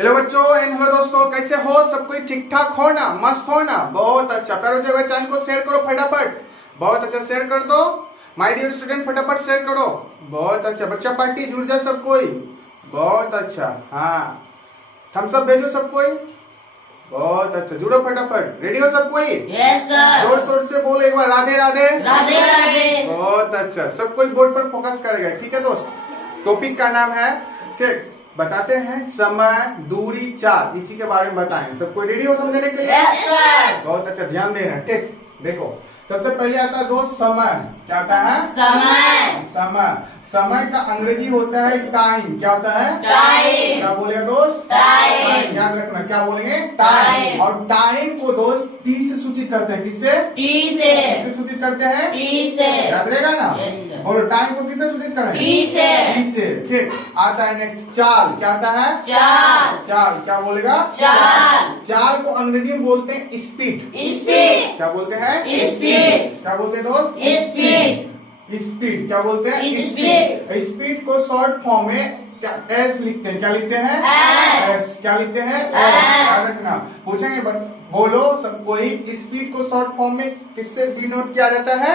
Hello बच्चों and hello दोस्तों, कैसे हो? सब कोई ठीक ठाक हो ना? मस्त हो ना? बहुत अच्छा। प्यारे जगह चैनल को शेयर करो फटाफट। बहुत अच्छा, शेयर कर दो माय डियर स्टूडेंट, फटाफट शेयर करो। बहुत अच्छा बच्चा पार्टी, जुड़ जाए सब कोई। बहुत अच्छा, हाँ थम्स अप भेजो सब कोई। बहुत अच्छा, जुड़ो फटाफट। रेडी हो सब कोई? Yes sir. जोर शोर से बोलो एक बार, राधे राधे। राधे राधे। बहुत अच्छा, सब कोई बोर्ड पर फोकस करेगा। ठीक है दोस्त, टॉपिक का नाम है, ठीक बताते हैं, समय, दूरी, चाल, इसी के बारे में बताएं। सब कोई रेडी हो समझने के लिए? Yes sir. बहुत अच्छा, ध्यान देना। ठीक देखो, सबसे पहले आता है दोस्त समय। क्या आता है? समय। समय। समय का अंग्रेजी होता है टाइम। क्या होता है? टाइम। क्या बोलेगा दोस्त? टाइम। याद रखना, क्या बोलेंगे? टाइम। और टाइम को दोस्त टी से सूचित करते हैं। किससे? टी से। किससे सूचित करते हैं? टी से। याद रहेगा ना? Yes, sir. बोलो, टाइम को किससे सूचित करें? टी से। टी से। ठीक, आता है नेक्स्ट चाल। क्या आता है? चाल। चाल। क्या बोलेगा? चाल। चाल को अंग्रेजी में बोलते हैं स्पीड। स्पीड। क्या बोलते हैं? स्पीड। क्या बोलते हैं दोस्त? स्पीड। स्पीड। क्या बोलते हैं? स्पीड। स्पीड को शॉर्ट फॉर्म में क्या एस लिखते हैं? क्या लिखते हैं? एस। क्या लिखते हैं? एस। याद रखना। पूछेंगे बोलो सब कोई, स्पीड को शॉर्ट फॉर्म में किससे डिनोट किया जाता है?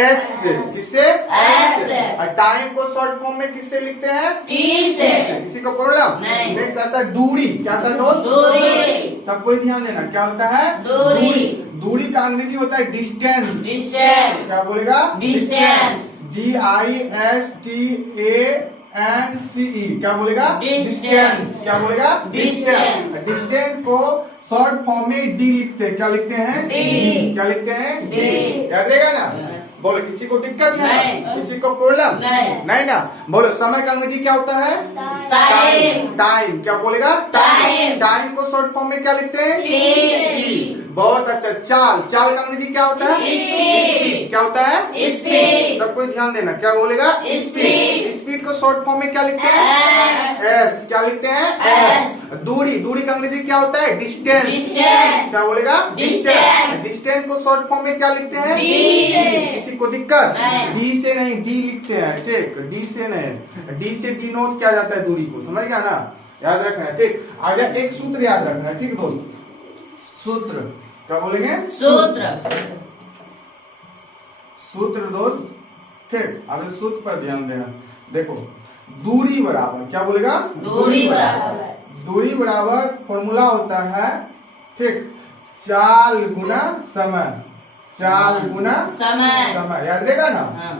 एस से। किससे? एस से। और टाइम को शॉर्ट फॉर्म में किससे लिखते हैं? टी से। किसी को प्रॉब्लम नहीं। नेक्स्ट आता है दूरी। क्या आता है दोस्त? दूरी। सब कोई ध्यान देना। क्या होता है? दूरी। दूरी का अंग्रेजी होता है डिस्टेंस। डिस्टेंस। क्या बोलेगा? डिस्टेंस। DISTANCE। क्या बोलेगा? डिस्टेंस। क्या बोलेगा? डिस्टेंस। डिस्टेंस को शॉर्ट फॉर्म में डी लिखते हैं। क्या लिखते हैं? डी। क्या लिखते हैं? डी। याद रहेगा ना? Yes. बोलो, किसी को दिक्कत है? नहीं। किसी को प्रॉब्लम नहीं। ना? बोलो, समय का अंग्रेजी क्या होता है? टाइम। टाइम। क्या बोलेगा? टाइम। टाइम को शॉर्ट फॉर्म में क्या लिखते हैं? टी। बहुत अच्छा। चाल। चाल का अंग्रेजी क्या होता है? स्पीड। क्या होता है? स्पीड। सब कोई ध्यान देना। क्या बोलेगा? स्पीड। स्पीड को शॉर्ट फॉर्म में क्या लिखते हैं? एस। एस। क्या लिखते हैं? एस। दूरी। दूरी का अंग्रेजी क्या होता है? डिस्टेंस। डिस्टेंस। क्या बोलेगा? डिस्टेंस। डिस्टेंस को शॉर्ट फॉर्म में क्या लिखते हैं? डी। किसी को दिक्कत? नहीं। डी से नहीं, डी लिखते हैं। ठीक, डी से नहीं, डी से डिनोट किया जाता है दूरी को। समझ गया ना? याद रखना है। ठीक, आगे एक सूत्र याद रखना है। ठीक दोस्त, सूत्र क्या बोलेंगे? सूत्र। सूत्र दोस्त। ठीक, अब इस सूत्र पर ध्यान देना। देखो, दूरी बराबर क्या बोलेगा? दूरी बराबर। दूरी बराबर फॉर्मूला होता है, ठीक, चाल गुना समय। चाल गुना समय। समय। याद रहेगा ना? हाँ।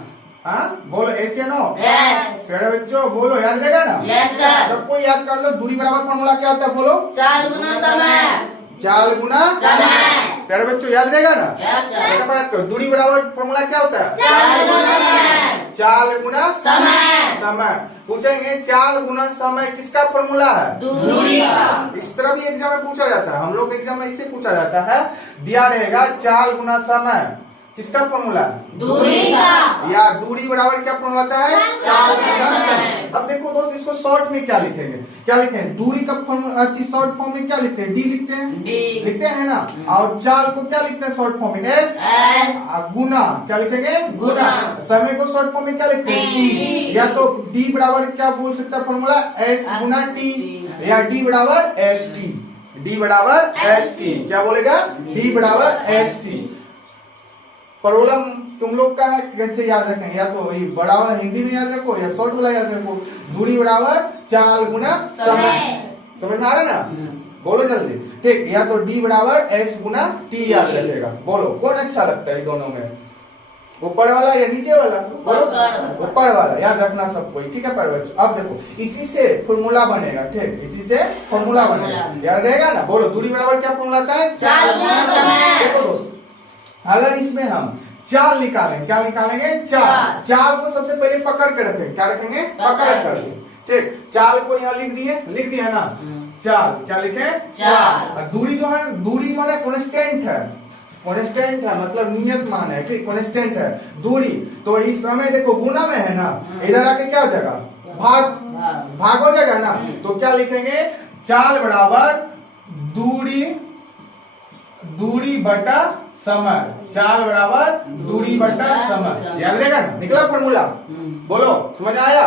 हाँ बोलो, ऐसे नो? यस। प्यारे बच्चों बोलो, याद रहेगा ना? Yes sir. सबको याद कर लो। दूरी बराबर फॉर्मूला क्या होता है? बोलो, चाल गुना समय। चाल गुना समय। प्यारे बच्चों याद रहेगा ना? Yes sir. फटाफट याद करो। दूरी बराबर फॉर्मूला क्या होता है? चाल गुना समय। चाल गुना समय। समय। पूछेंगे चाल गुना समय किसका फॉर्मूला है? दूरी का। इस तरह भी एग्जाम में पूछा जाता है। हम लोग एग्जाम में इससे पूछा जाता है, दिया रहेगा चाल गुना समय किसका फॉर्मूला? दूरी का। या दूरी बराबर क्या फॉर्मूला आता है? चाल गुना समय। अब देखो दोस्त, इसको शॉर्ट में क्या लिखेंगे? क्या लिखेंगे? दूरी का फॉर्मूला शॉर्ट फॉर्म में क्या लिखते हैं? डी लिखते हैं। डी। लिखते हैं ना? और चाल को क्या लिखते हैं शॉर्ट फॉर्म में? एस। एस। गुना क्या लिखेंगे? गुना। समय को शॉर्ट फॉर्म में क्या लिखते हैं? टी। टी। या तो डी बराबर क्या बोल सकता है फॉर्मूला? एस गुना टी, या डी बराबर एस टी। डी बराबर एस टी। क्या बोलेगा? डी बराबर एस टी। प्रॉब्लम तुम लोग का है, कैसे याद रखें? या तो ये बड़ा वाला हिंदी में याद रखो या शॉर्ट वाला याद रखो। दूरी बराबर चाल गुना समय। समझ में आ रहा है ना? बोलो जल्दी। ठीक, या तो डी बराबर एस गुना टी याद रखेगा। बोलो, कौन अच्छा लगता है दोनों में? ऊपर वाला या नीचे वाला? बोलो, ऊपर वाला। याद रखना सब कोई। ठीक है पर बच्चों, अब देखो, इसी से फॉर्मूला बनेगा। ठीक, इसी से फॉर्मूला बनेगा। याद रहेगा ना? बोलो, दूरी बराबर क्या फॉर्मूला आता है? चाल गुना समय। देखो दोस्त, अगर इसमें हम चाल निकालें, क्या निकालेंगे? चाल। चाल को सबसे पहले पकड़ के रखें। क्या रखेंगे? पकड़ कर। ठीक, चाल को यहाँ लिख दिया ना? चाल क्या लिखे? चाल। और दूरी जो है कांस्टेंट है। कांस्टेंट है मतलब नियत मान है। ठीक, कांस्टेंट है दूरी। तो इस समय देखो गुना में है ना, इधर आके क्या हो जाएगा? भाग हो जाएगा ना? तो क्या लिखेंगे? चाल बराबर दूरी बटा समय। चाल बराबर दूरी बटा समय। याद रहेगा? निकला फॉर्मूला? बोलो, समझ आया?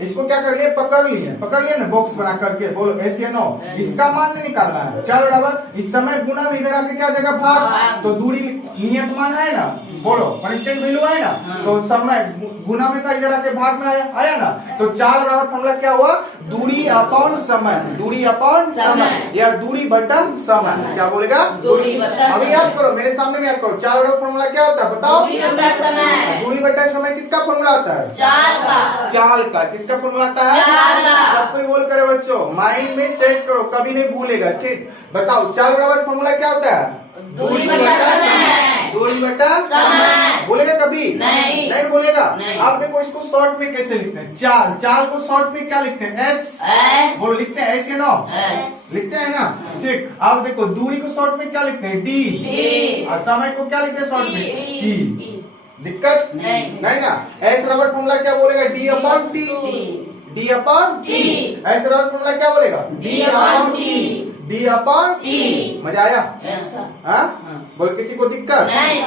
इसको क्या कर लिए, पकड़ लिए ना बॉक्स बना करके, बोलो एस या नो। इसका मान नहीं निकालना है। चल बराबर इस समय गुना में इधर आके क्या जगह भाग, तो दूरी नियत मान है ना, बोलो कांस्टेंट वैल्यू है ना, तो समय गुना में था इधर आके भाग में आया ना, तो चाल बराबर फॉर्मूला क्या हुआ, दूरी अपॉन समय, दूरी अपॉन समय या दूरी बटा समय। क्या बोलेगा, दूरी बटा अभी याद करो, मेरे सामने में याद करो, चाल बराबर फॉर्मूला क्या होता है बताओ, दूरी बटा समय, दूरी बटा समय किसका फॉर्मूला होता है, चाल का किसका फॉर्मूला आता है, चाल का। सब कोई बोल करे बच्चों, माइंड में सेट करो, कभी नहीं भूलेगा। ठीक बताओ, चाल बराबर फॉर्मूला क्या होता है, दूरी बटा समय, दूरी बटा समय। बोलेगा कभी नहीं बोलेगा। नहीं। आप देखो इसको शॉर्ट में कैसे लिखते हैं, चाल को शॉर्ट में क्या लिखते हैं, एस बोलो, लिखते हैं एस या नो, लिखते हैं ना। ठीक, आप देखो दूरी को शॉर्ट में क्या लिखते हैं, डी, और समय को क्या लिखते हैं शॉर्ट में, टी। दिक्कत नहीं ना। एस बराबर फॉर्मूला क्या बोलेगा, D upon T, D upon T. S बराबर फॉर्मूला क्या बोलेगा, D upon T, D upon T. मजा आया, हाँ बोल, किसी को दिक्कत नहीं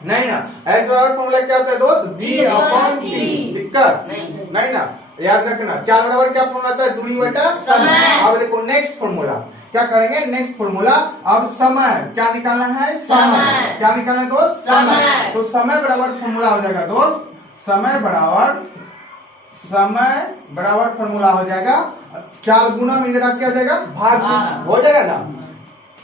नहीं ना। एस बराबर फॉर्मूला क्या होता है दोस्त, डी अपॉन टी। दिक्कत नहीं ना, याद रखना। चाल बराबर क्या फॉर्मूला आता है, दूरी बटा समय। अब देखो नेक्स्ट फॉर्मूला क्या करेंगे, नेक्स्ट फॉर्मूला। अब समय क्या निकालना है, समय क्या निकालना है दोस्त, समय। तो समय बराबर फॉर्मूला हो जाएगा दोस्त, समय बराबर फॉर्मूला हो जाएगा, चाल गुना में इधर आके हो जाएगा भाग, हो जाएगा ना।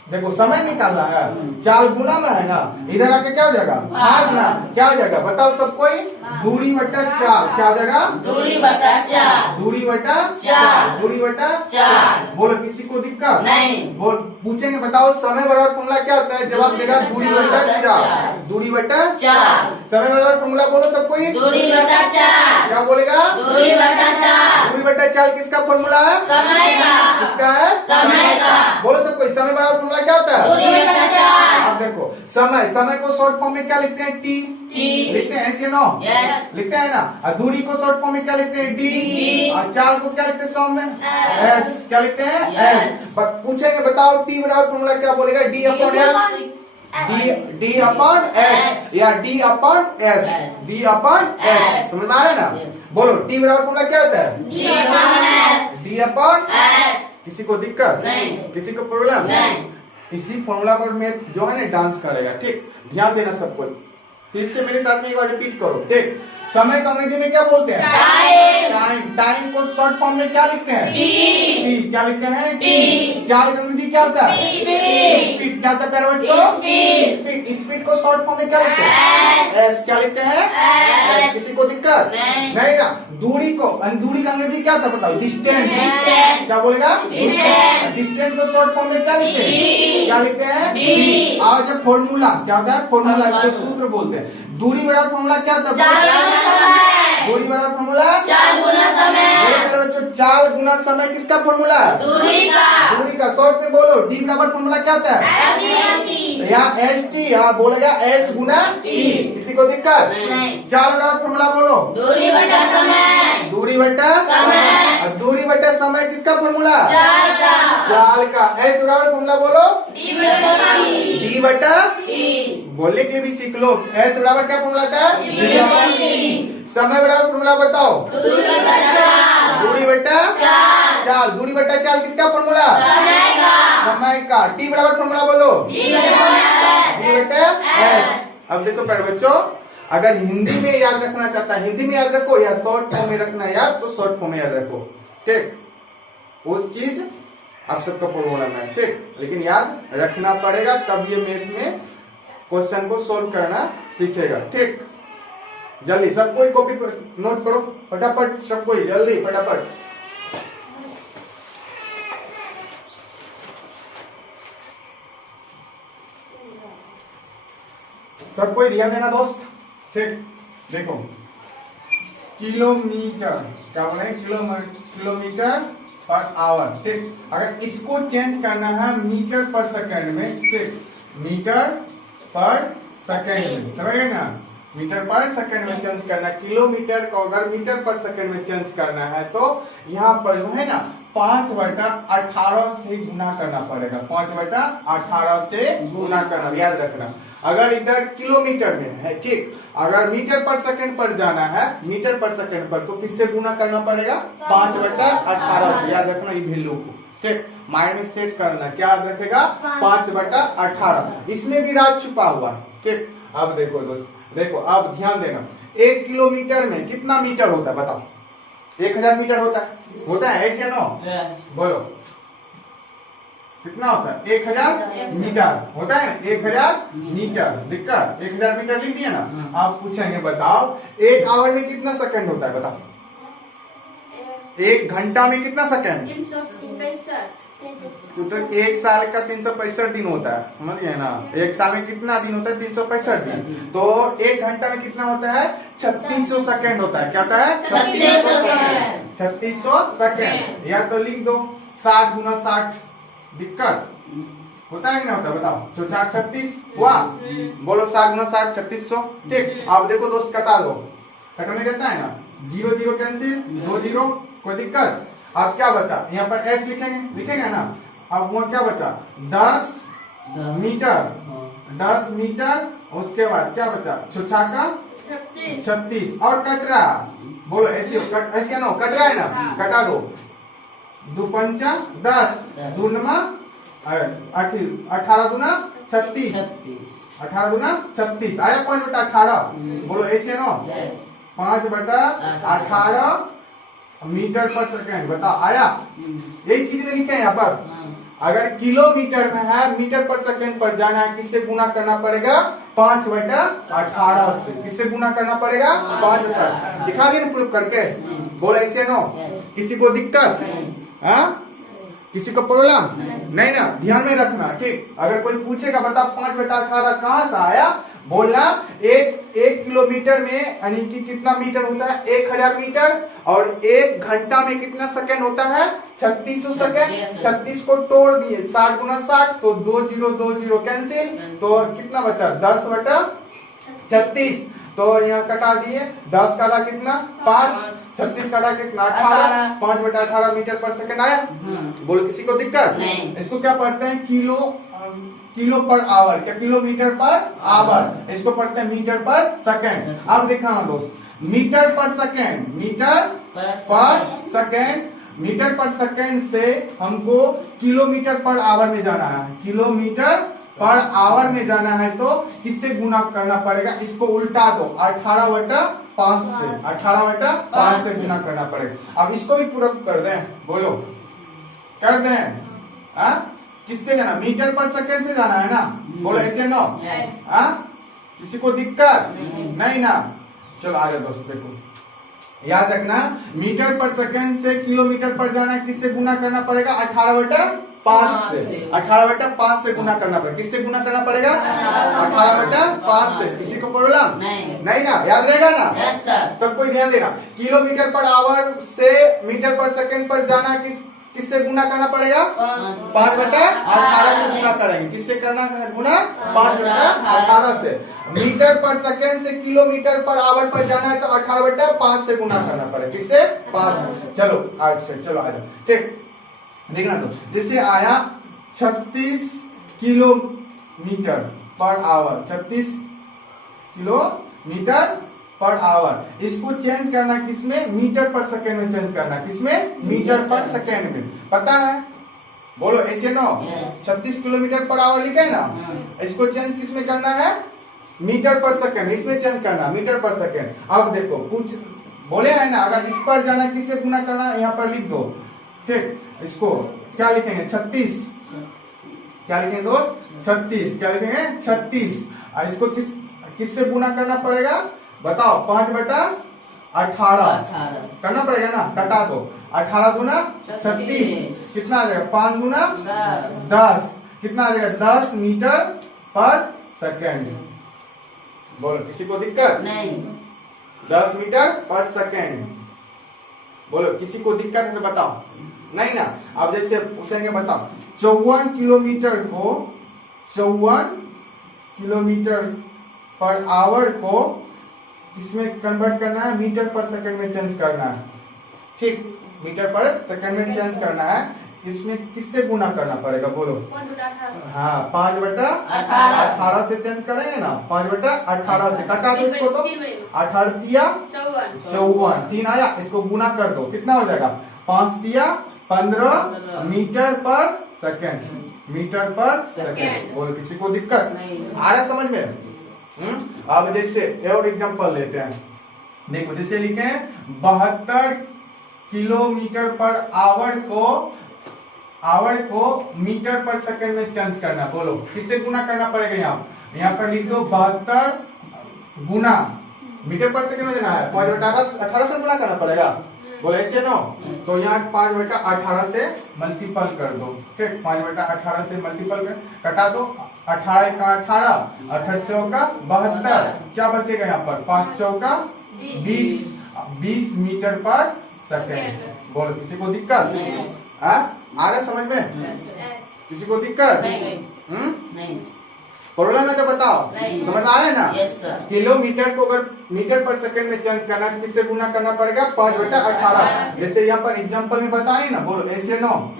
देखो समय निकालना है, चाल गुना में है ना, इधर आके क्या हो जाएगा, भाग ना, क्या हो जाएगा बताओ सब कोई, दूरी बटा चाल, क्या हो जाएगा, दूरी बटा चाल, दूरी बटा चाल, दूरी बटा चाल। बोलो, किसी को दिक्कत नहीं। बोल, पूछेंगे बताओ समय बराबर फॉर्मूला क्या होता है, जवाब देगा दूरी बटा चाल, दूरी बटा चाल। समय बराबर फॉर्मूला बोलो सब कोई, दूरी बटा चाल, क्या बोलेगा, दूरी बटा चाल। दूरी बटा चाल किसका फॉर्मूला है, समय का, किसका है, समय का। बोलो सब कोई, समय बराबर फॉर्मूला क्या होता है, दूरी बटा चाल। आप देखो समय को शॉर्ट फॉर्म में क्या लिखते हैं, टी लिखते हैं, ऐसे नो लिखते हैं ना। और दूरी को शॉर्ट फॉर्म में क्या लिखते हैं, डी। और चाल को क्या लिखते हैं शॉर्ट में, एस। क्या लिखते हैं, एस। पूछेंगे बताओ टी बराबर फॉर्मूला क्या बोलेगा, D upon S, D upon S या D upon S, D upon S. समझ में आ रहा है ना। बोलो टी बराबर फॉर्मूला क्या होता है, D upon S, D upon S. किसी को दिक्कत नहीं, किसी को प्रॉब्लम नहीं। इसी फॉर्मूला पर मैं जो है ना डांस करेगा। ठीक, ध्यान देना सबको, फिर से मेरे साथ में एक बार रिपीट करो। ठीक, समय को अंग्रेजी में क्या बोलते हैं, टाइम को शॉर्ट फॉर्म में क्या लिखते हैं, टी। क्या लिखते हैं, टी। चाल का अंग्रेजी क्या होता है, स्पीड। क्या होता है प्यारे बच्चों, स्पीड को शॉर्ट फॉर्म में क्या लिखते हैं, एस। क्या लिखते हैं, एस। किसी को दिक्कत नहीं ना। दूरी का अंग्रेजी क्या होता है बताओ, डिस्टेंस। क्या बोलेगा, डिस्टेंस को शॉर्ट फॉर्म में क्या लिखते हैं, क्या लिखते हैं, डी। और जब फॉर्मूला क्या होता है, फॉर्मूला इसको सूत्र बोलते हैं। दूरी बराबर फॉर्मूला क्या होता है, दूरी बराबर फॉर्मूला चाल गुना समय, बच्चों, चाल गुना समय किसका फॉर्मूला, दूरी का शॉर्ट में बोलो, डी बराबर फॉर्मूला क्या होता है, या एस टी। या बोलेगा एस गुना टी। किसी को दिक्कत नहीं। चाल बराबर फॉर्मूला बोलो, दूरी बटा समय, दूरी बटा समय। और दूरी बटा समय किसका फॉर्मूला, चाल का, चाल का। एस बराबर फॉर्मूला बोलो, डी बटा टी, डी बटा टी। बोलने के लिए भी सीख लो। एस बराबर क्या फॉर्मूला था, डी अपॉन टी। समय बराबर फॉर्मूला बताओ, दूरी बटा चाल, दूरी बटा चाल। चाल, दूरी बटा चाल किसका फॉर्मूला, समय का, समय का। टी बराबर फॉर्मूला बोलो, डी बटा एस। अब देखो प्यारे बच्चों, अगर हिंदी में याद रखना चाहता है हिंदी में याद रखो, या शॉर्ट फॉर्म में रखना याद तो शॉर्ट फॉर्म में याद रखो। ठीक, वो चीज आप सबका फॉर्मूला में। ठीक, लेकिन याद रखना पड़ेगा, तब ये मैथ में क्वेश्चन को सोल्व करना सीखेगा। ठीक, जल्दी सब कोई कॉपी पर नोट करो फटाफट, सब कोई जल्दी फटाफट। सब कोई ध्यान देना दोस्त। ठीक, देखो किलोमीटर क्या बोले, किलोमीटर पर आवर। ठीक, अगर इसको चेंज करना है मीटर पर सेकंड में, ठीक, मीटर पर सेकंड में, समझ गए ना, मीटर पर सेकंड में चेंज करना। किलोमीटर को अगर मीटर पर सेकंड में चेंज करना है तो यहाँ पर जो है ना 5/18 से गुना करना पड़ेगा, 5/18 से गुना करना, याद रखना। अगर इधर किलोमीटर में है, ठीक, अगर मीटर पर सेकंड पर जाना है, मीटर पर सेकंड पर, तो किससे गुना करना पड़ेगा? 5/18 से। याद रखना ये वैल्यू को, ठीक, माइंड में सेट करना, क्या याद रखेगा? 5/18। इसमें भी राज छुपा हुआ है, ठीक। अब देखो दोस्त, देखो अब ध्यान देना, 1 किलोमीटर में कितना मीटर होता है बताओ? 1000 मीटर होता है ऐसे नो? बोलो कितना होता है? 1000 मीटर होता है ना? 1000 मीटर दिक्कत, 1000 मीटर लिख दिया ना। आप पूछेंगे बताओ 1 आवर में कितना सेकंड होता है बताओ? 1 घंटा में कितना सेकंड? 365। तो 1 साल का 365 दिन होता है, समझ गए ना? 1 साल में कितना दिन होता है? 365 दिन। तो 1 घंटा में कितना होता है? 3600 सेकंड होता है। क्या होता है? 3600 सेकंड। 3600 सेकंड। या तो लिख दो 60 गुना 60। दिक्कत होता है कि नहीं होता बताओ? तो 36 हुआ, बोलो 60 गुना 60 3600, ठीक। अब देखो दोस्त कटा दो, कटने देता है ना, 0 0 कैंसिल, 2 0, कोई दिक्कत? अब क्या बचा? यहाँ पर एस लिखेंगे ना। अब वहाँ क्या बचा? 10 मीटर, 10 मीटर। उसके बाद क्या बचा? छुछा का 36 और कट रहा, बोलो ऐसे ऐसे ना, कट रहा है ना, कटा दो। 2 पंचा 10, 2 नमा 18 दूना 36, 18 दूना 36 आया 5/18। बोलो ऐसे नो, 5/18 मीटर पर सेकंड। बताओ आया? यही चीज में लिखे यहाँ पर। अगर किलोमीटर में है, मीटर पर सेकंड पर जाना है, किससे गुना करना पड़ेगा? 5/18 से। किससे गुना करना पड़ेगा? 5/18। दिखा दिए ना प्रूफ करके? बोलो ऐसे नो? किसी को दिक्कत? हाँ, किसी को प्रॉब्लम नहीं ना? ध्यान में रखना, ठीक। अगर कोई पूछेगा बता 5/18 कहाँ से आया, बोलना 1 किलोमीटर में यानी कि कितना मीटर होता है? 1000 मीटर। और 1 घंटा में कितना सेकंड होता है? 3600 सेकंड। 36 को तोड़ दिए, 60 गुना 60, तो 2 0 2 0 कैंसिल, तो कितना बचा? 10/36। तो यहाँ कटा दिए, 10 का आधा कितना? 5, 36 का आधा कितना? 18। 5/18 मीटर पर सेकंड आया। बोलो किसी को दिक्कत? इसको क्या पढ़ते हैं? किलो पर आवर, क्या किलोमीटर पर आवर, इसको पढ़ते हैं मीटर पर सेकंड। अब देखा दोस्त, मीटर पर सेकंड, मीटर पर सेकंड, मीटर पर सेकंड से हमको किलोमीटर पर आवर में जाना है, किलोमीटर पर आवर में जाना है, तो किससे गुना करना पड़ेगा? इसको उल्टा दो, 18/5 से, 18/5 से गुना करना पड़ेगा। अब इसको भी पूरा कर दें, बोलो कर दें? किससे जाना? मीटर पर सेकंड से जाना है ना? बोलो ऐसे नो? किसी को दिक्कत नहीं ना? चलो आ जाओ दोस्त, देखो याद रखना, मीटर पर सेकंड से किलोमीटर पर जाना है, किससे गुना करना पड़ेगा? 18/5 से। 18/5 से गुना करना पड़ेगा। किससे गुना करना पड़ेगा? 18/5 से। किसी को प्रॉब्लम नहीं ना? याद रहेगा ना? सबको ध्यान देना। किलोमीटर पर आवर से मीटर पर सेकंड पर जाना, किससे गुना करना पड़ेगा? 5/18 से गुना करेंगे। किससे करना है गुना? 5/18 से। मीटर पर सेकंड से किलोमीटर पर आवर पर जाना है, तो 18/5 से गुना करना पड़ेगा। किससे? 5। चलो आज से, चलो आ जाओ, ठीक। देखना तो जैसे आया 36 kilometre per hour, 36 kilometre per hour. इसको चेंज करना किसमें? मीटर पर सेकंड में चेंज करना। किसमें? मीटर पर सेकंड में। पता है? बोलो ऐसे नो? 36 किलोमीटर पर आवर लिखे ना, इसको चेंज किसमें करना है? मीटर पर सेकंड। इसमें चेंज करना मीटर पर सेकंड। अब देखो कुछ बोले है ना, अगर इस पर जाना किससे गुना करना, यहाँ पर लिख दो, ठीक। इसको क्या लिखेंगे? 36। क्या लिखेंगे दोस्त? 36। क्या लिखेंगे? 36। इसको किससे गुना करना पड़ेगा बताओ? 5/18 करना पड़ेगा ना? कटा दो, 18 गुना 36 कितना आ जाएगा? 5 गुना 10 कितना आ जाएगा? 10 मीटर पर सेकंड। बोलो किसी को दिक्कत नहीं? 10 मीटर पर सेकंड। बोलो किसी को दिक्कत है तो बताओ, नहीं ना? अब जैसे पूछेंगे बताओ 54 किलोमीटर को, 54 किलोमीटर पर आवर को किसमें कन्वर्ट करना है? मीटर पर सेकंड में चेंज करना है, ठीक। मीटर पर सेकंड में चेंज करना है। इसमें किससे गुना करना पड़ेगा बोलो? 5/18 हाँ 5/18 से चेंज करेंगे ना, 5/18 से कटा दो इसको तो 18 तिया 54 3 आया, इसको गुना कर दो कितना हो जाएगा? 5 तिया 15 मीटर पर सेकेंड, मीटर पर सेकेंड। बोल किसी को दिक्कत आ रहा समझ में? अब जैसे और एग्जांपल लेते हैं, देखो जैसे लिखे हैं 72 किलोमीटर पर आवर को मीटर पर सेकंड में चेंज करना। बोलो किससे गुना करना पड़ेगा? यहाँ पर लिख दो 72 गुना मीटर पर सेकंड में देना है, 5/18 से गुना करना पड़ेगा। बोले ऐसे नो, तो यहाँ 5/18 से मल्टीपल कर दो, ठीक 5/18 से मल्टीपल कर कटा दो, 18 का 18, 18 चौका 72, क्या बचेगा यहाँ पर? 5 चौका 20 मीटर पर सेकेंड। बोलो किसी को दिक्कत आ रहा समझ में? किसी को दिक्कत नहीं। प्रॉब्लम है तो बताओ, समझ आ रहा है ना? Yes sir. किलोमीटर को अगर मीटर पर सेकंड में चेंज करना है किससे गुना करना पड़ेगा? 5/18। जैसे यहाँ पर एग्जांपल में बताए ना, बोलो ऐसे नो,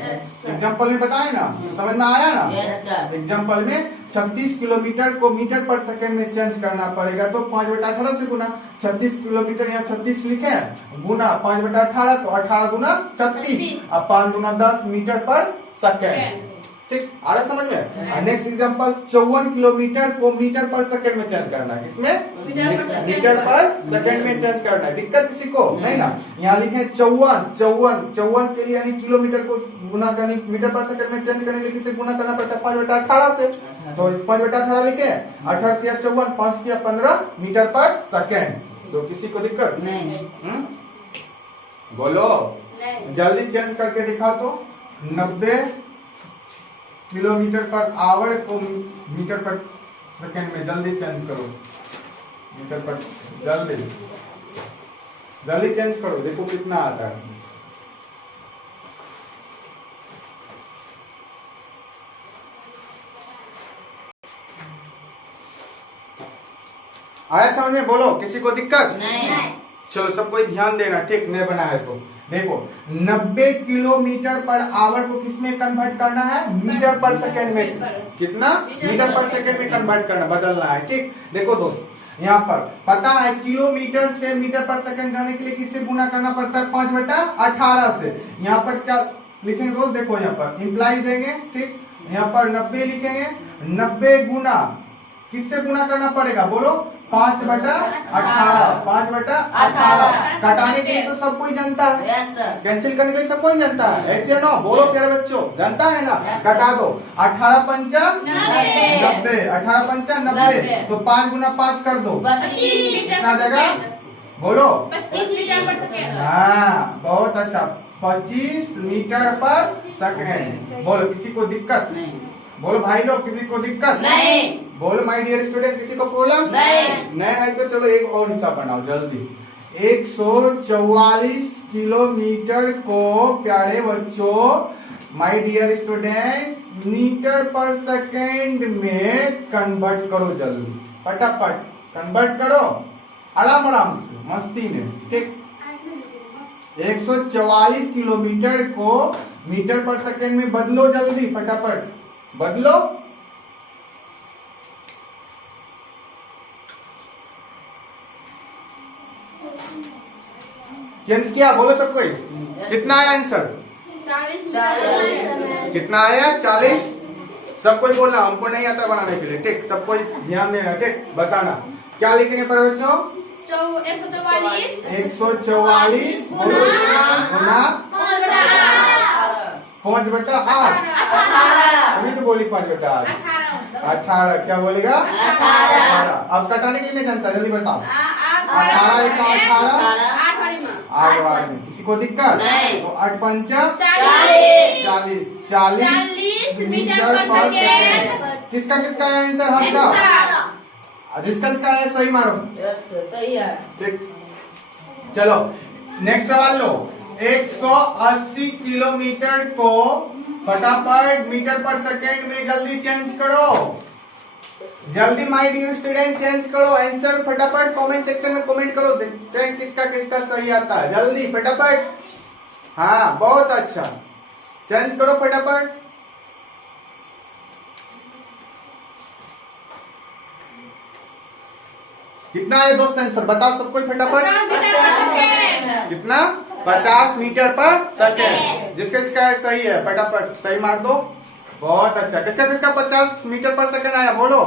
एग्जांपल में बताए ना, समझ में आया ना? Yes sir. एग्जांपल में 36 किलोमीटर को मीटर पर सेकंड में चेंज करना पड़ेगा, तो 5/18 से गुना। 36 किलोमीटर यहाँ 36 लिखे हैं, गुना 5/18 तो 18 गुना 36, अब 5 गुना 10 मीटर पर सेकंड। ठीक आ रहा समझ में? नेक्स्ट एग्जांपल 54 किलोमीटर को मीटर पर सेकंड में चेंज करना है, किसमें? मीटर पर सेकंड में चेंज करना है। दिक्कत किसी को नहीं ना? यहाँ लिखे 54 के लिए यानी किलोमीटर को गुना करने, मीटर पर सेकंड में चेंज करने के लिए किससे गुना करना पड़ता है? 5/18 से। तो 5/18 लिखे, 18 तिया 54, 5 तिया 15 मीटर पर सेकंड। तो किसी को दिक्कत नहीं। बोलो जल्दी चेंज करके दिखाओ तो। 90 किलोमीटर पर आवर को मीटर पर सेकंड में जल्दी चेंज करो, मीटर पर जल्दी चेंज करो, देखो कितना आता है। आया समझ में? बोलो किसी को दिक्कत नहीं। चलो सब कोई ध्यान देना, ठीक नहीं बना है तो देखो 90 किलोमीटर पर आवर को किसमें कन्वर्ट करना है? मीटर पर सेकंड में। कितना? मीटर पर सेकंड में कन्वर्ट करना, बदलना है। ठीक देखो दोस्त, यहाँ पर पता है किलोमीटर से मीटर पर सेकंड जाने के लिए किससे गुना करना पड़ता है? 5/18 से। यहाँ पर क्या लिखेंगे दोस्त? देखो यहाँ पर इम्प्लाई देंगे, ठीक यहाँ पर 90 लिखेंगे, 90 गुना किससे गुना करना पड़ेगा? बोलो 5/18, 5/18। कटाने के लिए तो सब कोई जानता है, यस सर। कैंसिल करने के लिए सब कोई जानता है, ऐसे ना बोलो प्यारे बच्चों, जानता है ना? कटा दो, 18 पंचा 90, 18 पंचा 90, तो 5 गुना 5 कर दो, कितना जगह? बोलो 25 मीटर पर सेकंड। हाँ बहुत अच्छा, 25 मीटर पर सेकंड। बोलो किसी को दिक्कत? नहीं। बोलो भाई लोग किसी को दिक्कत? नहीं। बोलो माय डियर स्टूडेंट किसी को प्रॉब्लम नहीं है? तो चलो एक और हिसाब बनाओ जल्दी। 144 किलोमीटर को प्यारे बच्चों माय डियर स्टूडेंट मीटर पर सेकंड में कन्वर्ट करो, जल्दी फटाफट कन्वर्ट करो, आराम से मस्ती में। ठीक 144 किलोमीटर को मीटर पर सेकंड में बदलो, जल्दी फटाफट बदलो। चेंज किया? बोलो सब कोई कितना आया आंसर? 40। कितना आया? 40। सब कोई बोलना, हमको नहीं आता बनाने के लिए, ठीक सब कोई ध्यान देना, ठीक बताना क्या लिखेंगे पर बच्चों? 144 गुना 5/8। अभी तो बोली 5/8, 18 क्या बोलेगा? 18। अब कटाने के लिए नहीं जानता, जल्दी बताओ। 18 का 18 8 में किसी को दिक्कत? तो 8 पंचा 40 मीटर पर सेकंड। किसका किसका है आंसर? हमका, जिसका है सही मारो। यस सही है। ठीक चलो नेक्स्ट सवाल लो। 180 किलोमीटर को फटाफट मीटर पर सेकंड में जल्दी चेंज करो, जल्दी माय डियर स्टूडेंट चेंज करो आंसर फटाफट, कमेंट सेक्शन में कमेंट करो, देखते हैं किसका किसका सही आता है, जल्दी फटाफट। हाँ बहुत अच्छा, चेंज करो फटाफट। कितना है दोस्त आंसर बताओ सबको फटाफट। 50 मीटर पर सेकेंड। कितना 50 मीटर पर सेकेंड। जिसका जिसका सही है फटाफट सही मार दो। बहुत अच्छा। किसका किसका 50 मीटर पर सेकेंड आया बोलो।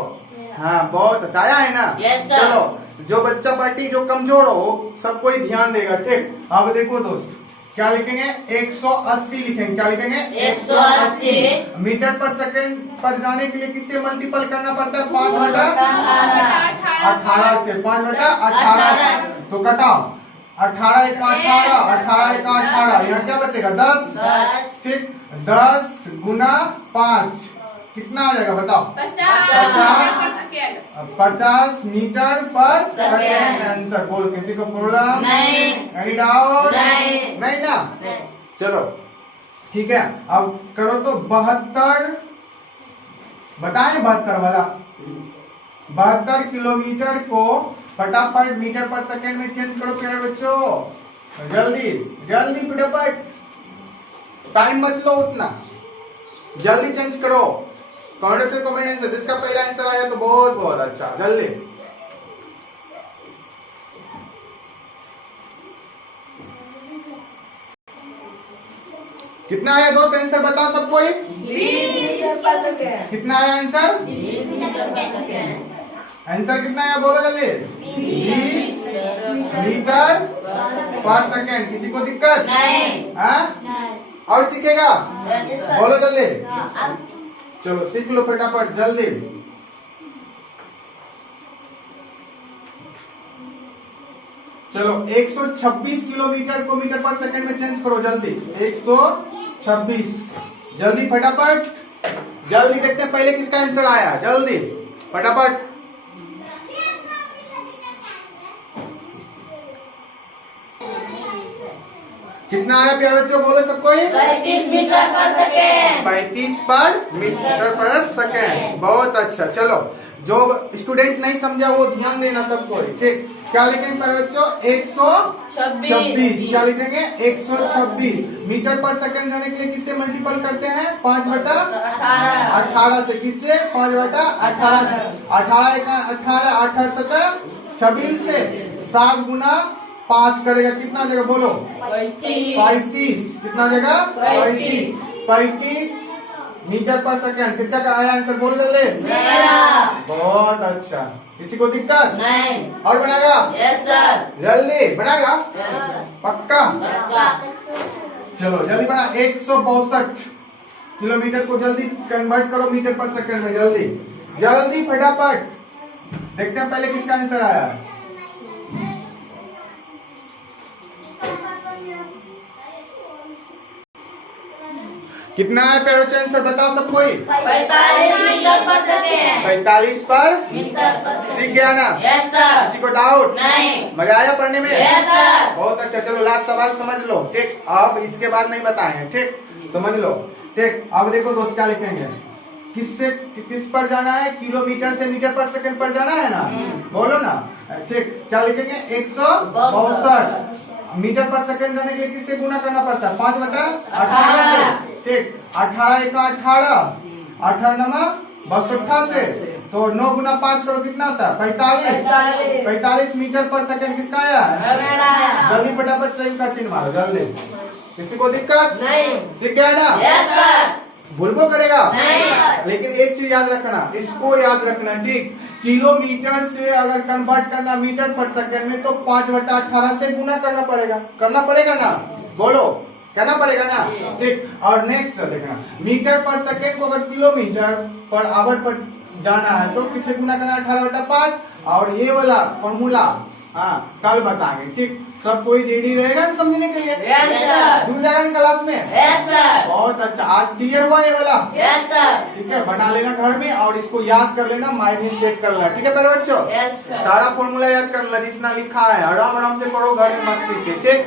हाँ बहुत अच्छा आया है ना। Yes, sir. चलो जो बच्चा पार्टी जो कमजोर हो सब कोई ध्यान देगा। ठीक अब देखो दोस्त क्या लिखेंगे 180 लिखेंगे। क्या लिखेंगे 180 मीटर पर सेकेंड पर जाने के लिए किससे मल्टीपल करना पड़ता है 5 बटा 18 से 5 बटा 18 तो कटाओ 18 एक 18 18 एक 18 यहाँ क्या बचेगा 10 ठीक 10 गुना 5 कितना आ जाएगा बताओ 50 मीटर पर सेकेंड आंसर बोल। किसी को प्रॉब्लम नहीं। एनी डाउट नहीं ना चलो ठीक है। अब करो तो 72 बताएं 72 वाला 72 किलोमीटर को फटाफट मीटर पर सेकेंड में चेंज करो प्यारे बच्चों। जल्दी जल्दी फटाफट टाइम मत लो उतना जल्दी चेंज करो। कमेंट से कमेंट आंसर जिसका पहला आंसर आया तो बहुत बहुत अच्छा जल्दी। कितना आया दोस्त आंसर बताओ सबको। 20 मीटर पर सेकेंड। कितना आया आंसर 20 मीटर पर सेकेंड। आंसर कितना आया बोलो जल्दी 20 मीटर पर सेकेंड। किसी को दिक्कत नहीं। हाँ और सीखेगा Yes, sir. बोलो जल्दी। चलो सीख लो फटाफट जल्दी। चलो 126 किलोमीटर को मीटर पर सेकंड में चेंज करो जल्दी। 126 जल्दी फटाफट जल्दी देखते हैं पहले किसका आंसर आया जल्दी फटाफट। कितना आया प्यारे बच्चों बोलो सबको। 35 मीटर पर सेकेंड। 35 पर मीटर पर सेकेंड बहुत अच्छा। चलो जो स्टूडेंट नहीं समझा वो ध्यान देना सबको। ठीक क्या लिखेंगे प्यारे बच्चों 126 क्या लिखेंगे 126 मीटर पर सेकंड जाने के लिए किससे मल्टीपल करते हैं 5 बटा 18 से। किससे 5 बटा 18 से 18 एक 18 18 सतह 26 से 7 गुना 5 करेगा कितना जगह बोलो 35 कितना जगह 35 मीटर पर सेकंड। किसका का आया आंसर बोल जल्दी। बहुत अच्छा। किसी को दिक्कत नहीं। और बनाएगा यस सर। जल्दी बनाएगा यस सर। पक्का। चलो जल्दी बना 162 किलोमीटर को जल्दी कन्वर्ट करो मीटर पर सेकंड में जल्दी जल्दी फटाफट। देखते हैं पहले किसका आंसर आया। कितना है प्यारे आंसर बताओ सब कोई। 45 मीटर पर सेकेंड। 45 पर मीटर पर सेकेंड। सीख गया ना। Yes sir. किसी को डाउट नहीं। मजा आया पढ़ने में। Yes sir. बहुत अच्छा। चलो लास्ट सवाल समझ लो। ठीक अब इसके बाद नहीं बताए ठीक समझ लो। ठीक अब देखो दोस्त क्या लिखेंगे किससे किस पर जाना है किलोमीटर से मीटर पर सेकंड पर जाना है ना बोलो ना। ठीक क्या लिखेंगे 162 मीटर पर सेकंड जाने के लिए किससे गुना करना पड़ता है 5 बटा 18 से। ठीक 18 एक 18 18 नमा 62 से तो 9 गुना 5 करो कितना होता है 45 मीटर पर सेकंड किसका आया जल्दी फटाफट सही का चिन्ह मारो जल्दी। किसी को दिक्कत नहीं। सीख गया ना। Yes sir. भूलबो करेगा नहीं। लेकिन एक चीज याद रखना इसको याद रखना ठीक किलोमीटर से अगर कन्वर्ट करना मीटर पर सेकंड में तो 5 बटा 18 से गुना करना पड़ेगा ना बोलो करना पड़ेगा ना। ठीक और नेक्स्ट देखना मीटर पर सेकंड को अगर किलोमीटर पर आवर पर जाना है तो किससे गुना करना 18 बटा 5 और ये वाला फॉर्मूला हाँ कल बताएंगे। ठीक सब कोई रेडी रहेगा समझने के लिए। Yes sir. जुड़ जाएगा क्लास में। Yes sir. बहुत अच्छा आज क्लियर हुआ ये वाला। Yes sir. ठीक है बना लेना घर में और इसको याद कर लेना माइंड में सेट कर लेना। ठीक है मेरे बच्चों यस सर। सारा फॉर्मूला याद कर लेना जितना लिखा है आराम आराम से पढ़ो घर में मस्ती से। ठीक